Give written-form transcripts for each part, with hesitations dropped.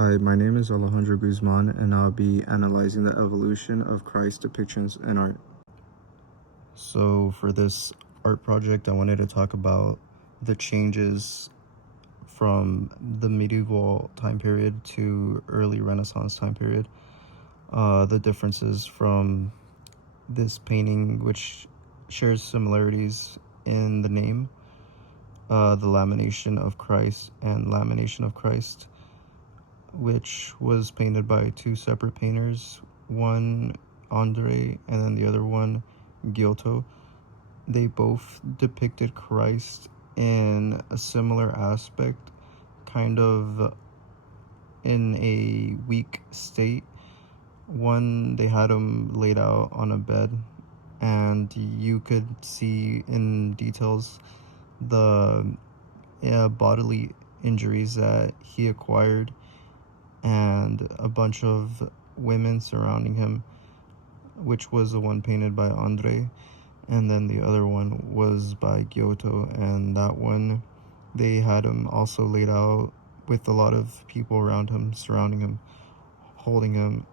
Hi, my name is Alejandro Guzman, and I'll be analyzing the evolution of Christ depictions in art. So, for this art project, I wanted to talk about the changes from the medieval time period to early Renaissance time period. The differences from this painting, which shares similarities in the name, the Lamination of Christ and Lamination of Christ, which was painted by two separate painters, one Andre and then the other one Giotto. They both depicted Christ in a similar aspect, kind of in a weak state. One, they had him laid out on a bed, and you could see in details the bodily injuries that he acquired and a bunch of women surrounding him, which was the one painted by Andre, and then the other one was by Giotto, and that one they had him also laid out with a lot of people around him, surrounding him, holding him,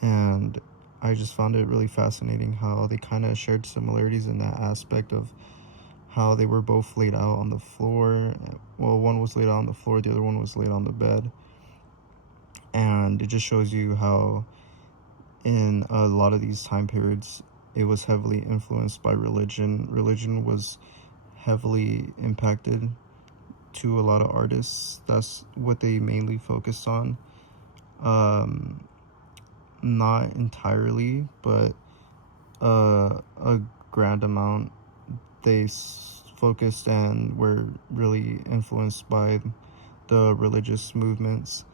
and I just found it really fascinating how they kind of shared similarities in that aspect of how they were both laid out on the floor. Well, one was laid out on the floor, the other one was laid on the bed. And it just shows you how in a lot of these time periods it was heavily influenced by religion. Religion was heavily impacted to a lot of artists. That's what they mainly focused on. Not entirely, but a grand amount. They focused and were really influenced by the religious movements.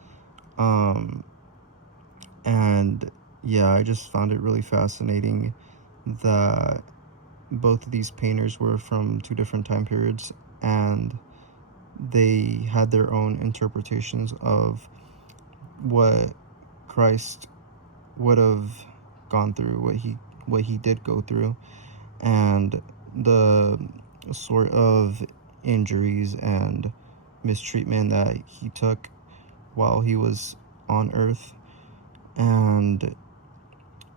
And yeah, I just found it really fascinating that both of these painters were from two different time periods, and they had their own interpretations of what Christ would have gone through, what he did go through, and the sort of injuries and mistreatment that he took while he was on earth. And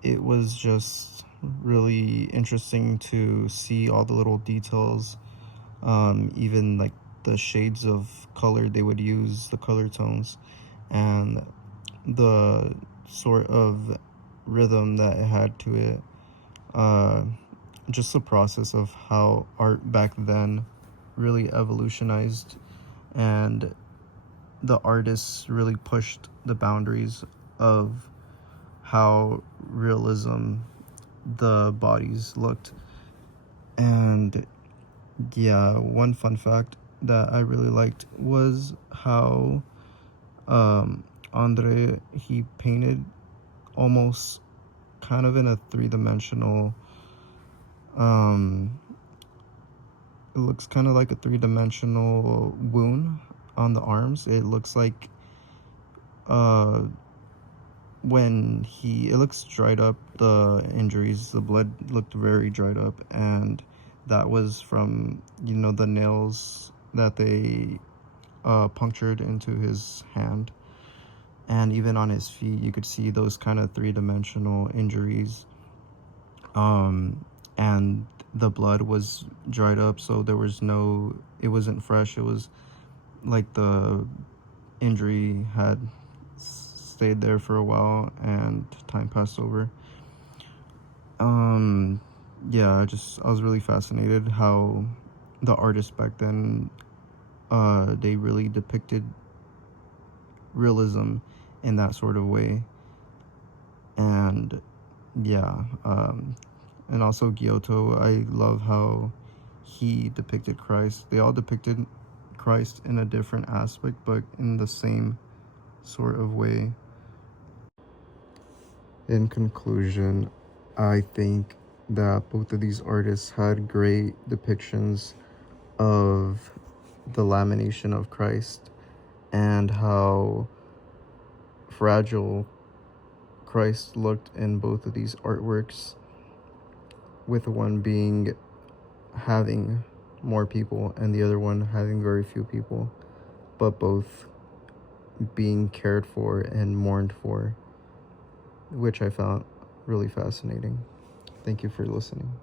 it was just really interesting to see all the little details, even like the shades of color they would use, the color tones, and the sort of rhythm that it had to it. Just the process of how art back then really evolutionized, and the artists really pushed the boundaries of how realism the bodies looked. And yeah, one fun fact that I really liked was how Andre, he painted almost kind of in a three-dimensional, it looks kind of like a three-dimensional wound on the arms. It looks like it looks dried up, the injuries, the blood looked very dried up, and that was from, the nails that they punctured into his hand. And even on his feet, you could see those kind of three-dimensional injuries. And the blood was dried up, so it wasn't fresh. It was like the injury had stayed there for a while and time passed over. Yeah, I was really fascinated how the artists back then, they really depicted realism in that sort of way. And yeah, and also Giotto, I love how he depicted Christ. They all depicted Christ in a different aspect, but in the same sort of way. In conclusion, I think that both of these artists had great depictions of the lamination of Christ and how fragile Christ looked in both of these artworks, with one being having more people and the other one having very few people, but both being cared for and mourned for, which I found really fascinating. Thank you for listening.